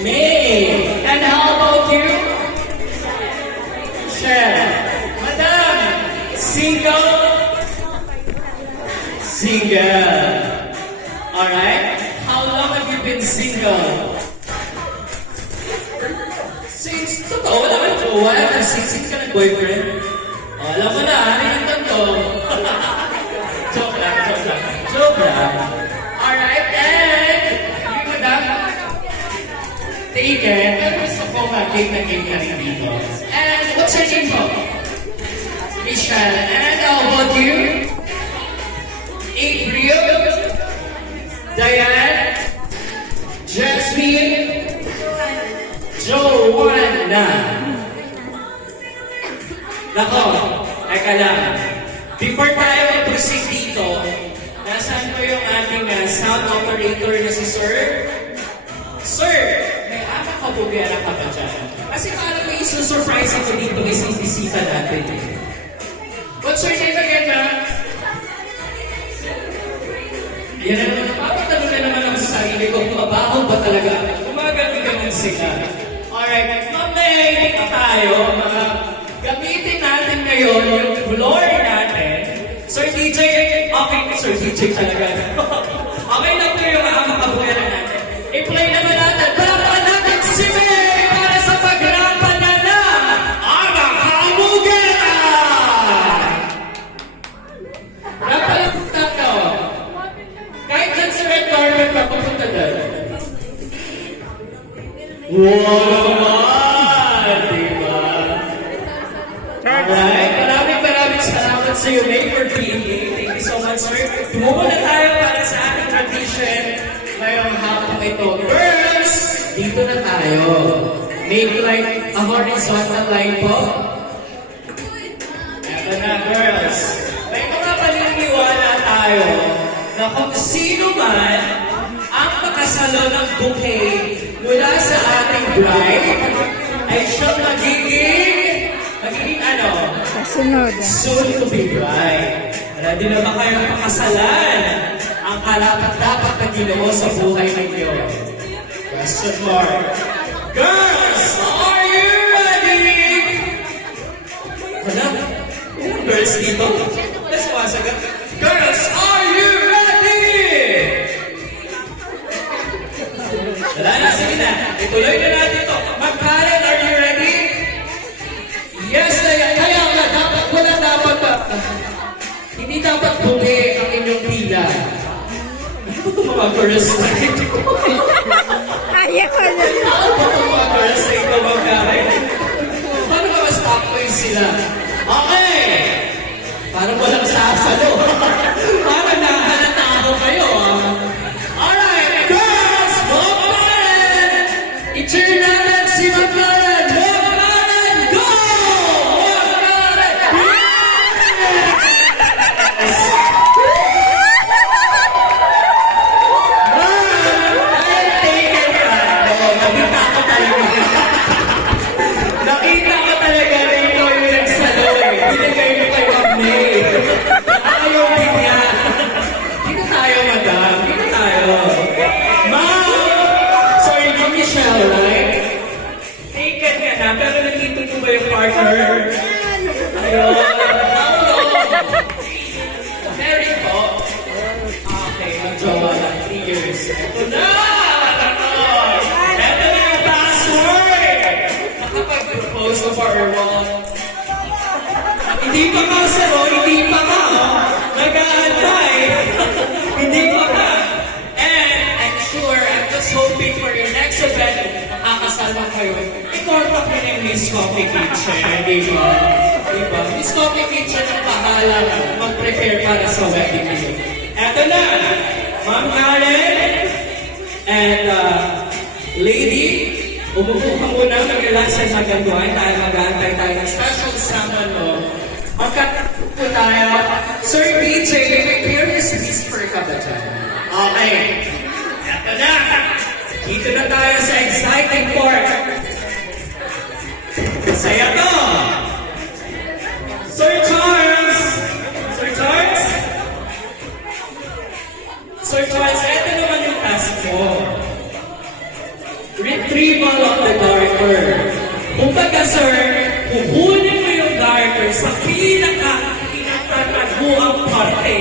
May. And how about you? Share. Madam, single? Single. Alright? How long have you been single? Since, totoo, wala kang jowa. Since ka nag-boyfriend? O, alam mo na, ano yung tanto? Joke lang, joke lang. Joke lang. Alright, and you, madam? Take it. Pero gusto ko mag-game na game ka rin dito. And what's your name po? Michelle. And how about you? April? Diane? Jasmine? Joanna? Nako, teka lang. Before tayo mag-proceed dito, nasaan ko yung ating sound operator na si Sir? Sir, may anak ka bugera ka ba dyan? Kasi parang may isusurprise ako dito isang bisita natin. What's your name again, ma'am? Yan na naman, papatanong na naman ako sa sarili ko, mabaho ba talaga? Gumagaling sila. Alright, mamay tayo, mga gamitin natin ngayon yung floor natin. Sir DJ, okay, Sir DJ talaga. Okay na po yung mga kabugera natin. I-play naman natin. Palakpakan natin si May para sa pagrampa na Ama Kabugera! Napalakpakan ka. Kahit dyan sa red carpet ka, pupunta dyan. Wow naman! Diba? Alright, maraming salamat sa iyo, May, for being here. Thank you so much, sir. Tumubo na tayo para sa ating tradition ngayong hapon ito. Girls, dito na tayo. Make like a horizontal line po. Eto na, girls. May mga paniniwala tayo na kung sino man ang makasalo ng bouquet mula sa ating bride ay siyang magiging ano? Kasunod. Soon to be bride. Ready na ba kayong pakasalan ang karapat-dapat na Ginoo sa buhay ninyo? Question mark. Girls, are you ready? Wala. Girls dito? Let's masagot. Girls, are you ready? Wala na, sige na. Ituloy na natin ito. Mag-Karen, are you ready? Yes, kaya nga dapat, wala dapat pa. Hindi dapat bumi ang inyong tila. Ano ba itong mga girls na ito? Ayaw ko na. Ano ba itong mga girls na ito, mag-Karen? Paano ba ma-stop ko yung sila? Okay! Parang walang sasalo. Parang nahalata ako kayo, Alright, girls! Mag-Karen! I-cheer natin si Mag-Karen! Mag-Karen, go! Mag-Karen! Nakita ko talaga rito yung nagsalo eh. Binigay mo kay Ma'am May. Ayaw din niya. Dito tayo, madam. Dito tayo. Ma'am! Sorry, Ma'am Michelle, right? Taken ka na, pero nandito ko ba yung partner? Ayun. Mary po. Okay, mag-jowa lang. 3 years. Ito na! Ito na yung password! Nakapag-propose of our wall. Hindi pa ka, sir, hindi pa ka, nag-aantay. Hindi pa ka. And I'm sure, I'm just hoping for your next event, makakasama kayo. I-contact mo na yung Miss Coffee Kitchen, di ba? Diba? Miss Coffee Kitchen ang bahala mag-prepare para sa wedding niyo. Eto na, Ma'am Karen and lady, umupo ka muna ng relax at maganduhan dahil mag-aantay tayo ng special someone mo. Magkakapo tayo. Sir DJ, may clearness whisper ka ba dyan? Okay. Eto na. Dito na tayo sa exciting part. Masaya to. Sir Charles! Sir Charles? Sir Charles, eto naman yung task mo. retrieval of the garter. Kumbaga, sir, kukunin mo yung garter sa pinakataguang parte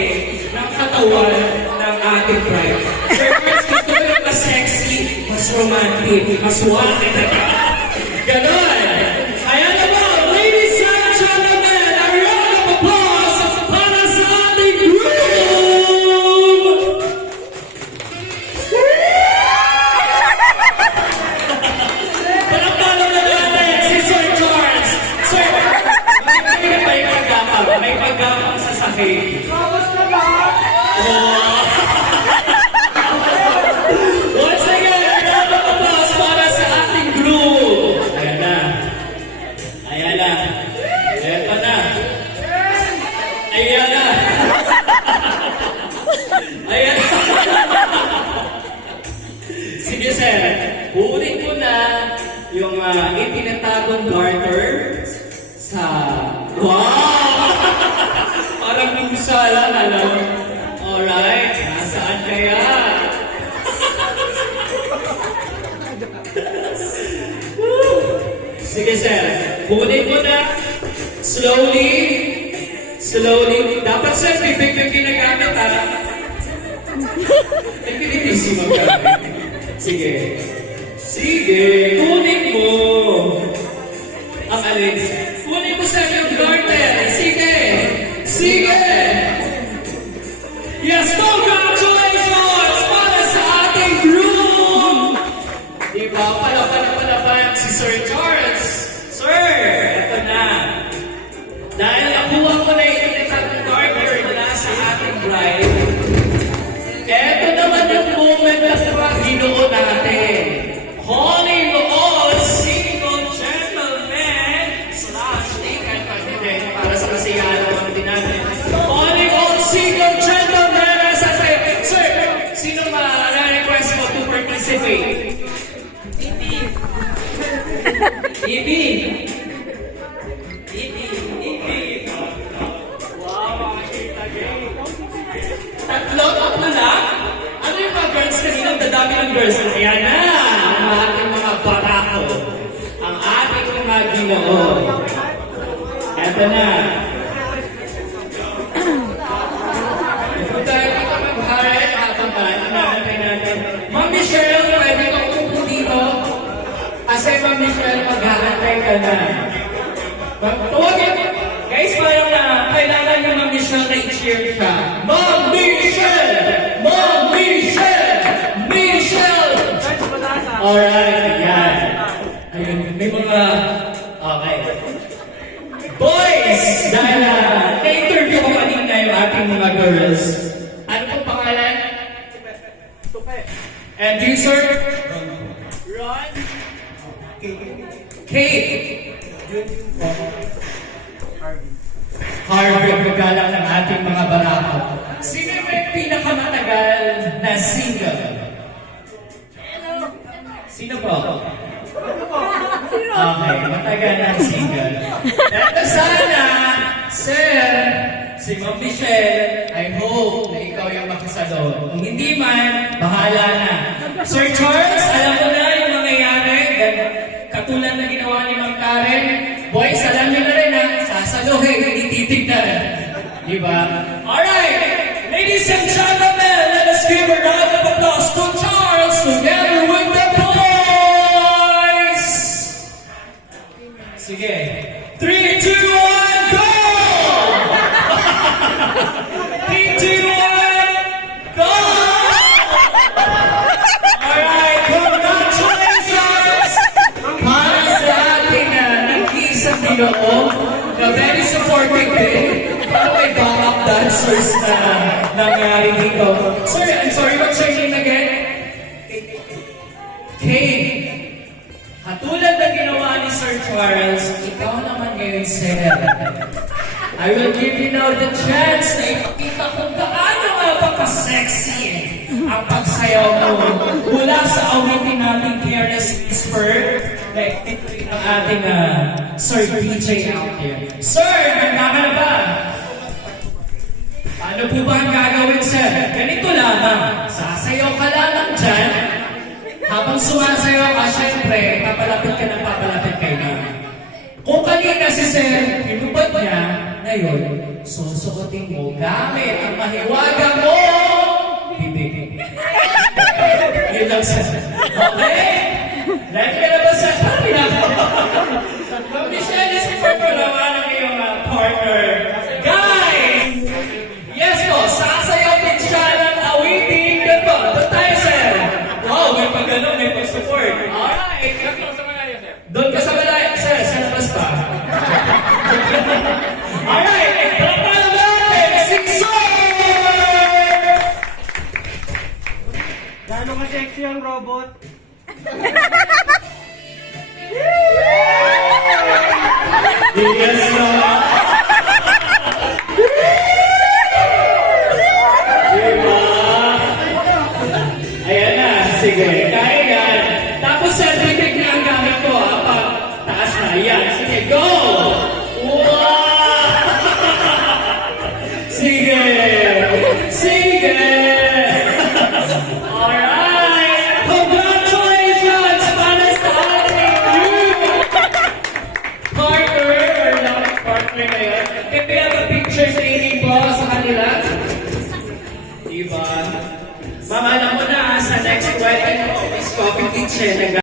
ng katawan ng ating bride. Sir, first, gusto mo yung mas sexy, mas romantic, mas wanted. Ganon. Kaya naman, ladies and gentlemen, a round of applause para sa ating groom! Palapalo na natin si Sir Charles. Sir, may pagkakang sa sakit. Once again, a round of applause para sa ating groom. Ayan na. Ayan na. Eto na. Ayan na. Ayan na. Sige, sir. Uulit ko na yung itinatagong garter sa... Wow! Parang lusa lang, alam. Alright. Nasaan kaya? Sige, sir. Kunin mo na. Slowly. Slowly. Dapat, sir, bibig yung ginagamit, ha? Nagpilipisi mo gamit. Sige. Sige. Kunin mo. Ang alin. Kunin mo, sir, yung garter. Sige. Sige. Yes, congratulations para sa ating groom! Diba? Palapan si Sir Charles. Sir, eto na. Dahil nakuha ko na yung itinatagong garter na sa ating bride, eto naman yung moment na ginuo natin. Calling all single gentlemen / taken para sa kasiyahan naman din natin. Calling all single gentlemen as I say, sir, sino ma-request mo to participate? Ibi. Wow, makikita game. Tatlo lang? Ano yung mga girls kanina? Ang dadami ng girls. Ayan na! Ang ating mga barako. Ang ating mga ginoo. Eto na. Ito tayo dito mag-harap habang natin natin. Ma'am Michelle, pwede kong upo dito? Kasi Ma'am Michelle, maghahantay ka na. Tuwagin. Guys, parang kailangan niyo Ma'am Michelle na i-cheer siya. Ma'am Michelle! Ma'am Michelle! Michelle! Alright, yan. Ayun, may mga... Okay. Boys! Dahil na-interview ko kanina yung ating mga girls. Ano pong pangalan? And you, sir? Ron? Kate? Harvey, magalang ng ating mga barako. Sino yung pinakamatagal na single? Sino po? Okay, matagal na single. Ito sana, sir, si Ma'am Michelle, I hope na ikaw yung makasalo. Kung hindi man, bahala na. Sir Charles, alam mo na yung mangyayari. Katulad na ginawa ni Ma'am Karen. Boys, alam niyo na rin na sasaluhin, hindi titignan. Diba? Alright, ladies and gentlemen, let us give a round of applause to Charles together with the boys! Sige. 3, 2, 1, go! 3, 2, 1, go! Alright, congratulations! Para sa ating nag-iisang ginoo, na very supportive din. Para may backup dancers na nangyari dito. Sir, I'm sorry, what's your name again? Kate. Katulad na ginawa ni Sir Charles, ikaw naman ngayon, sir. I will give you now the chance na ipakita kung gaano nga pagka-sexy ang pagsayaw mo mula sa awitin nating Careless Whisper na ito ang ating Sir DJ out there. Sir, handa ka na ba? Paano po ba ang gagawin, sir? Ganito lamang. Sasayaw ka lamang dyan Habang sumasayaw ka, syempre, papalapit ka ng papalapit kay na. Kung kanina si Sir, hinubad niya, ngayon, susukutin mo gamit ang mahiwaga mo. Bibig. Yun lang sa... Okay? Ready ka na ba sa pinaka? Ma'am Michelle, support mo naman ang iyong partner. Guys! Yes po, sasayaw din siya ng awitin. Ganito, doon tayo, sir. Wow, may pag-ano, may pag-support. Alright. Doon ka sa malayo, sir, sa labas pa. Alright, palapalan natin, si Sir! Gaano ka sexy ang robot? Yes, no. Diba? Ayan na, sige. Kaya yan. Tapos sa bibig na ang gamit ko, pag taas na. Yan, sige, go! Wow! Sige! Sige! Alright! Congratulations! Para sa ating new partner or not partner ngayon. Can we have a picture sa inyo po sa kanila? Diba? Mama, alam mo na, sa next wedding mo, Miss Coffee Kitchen,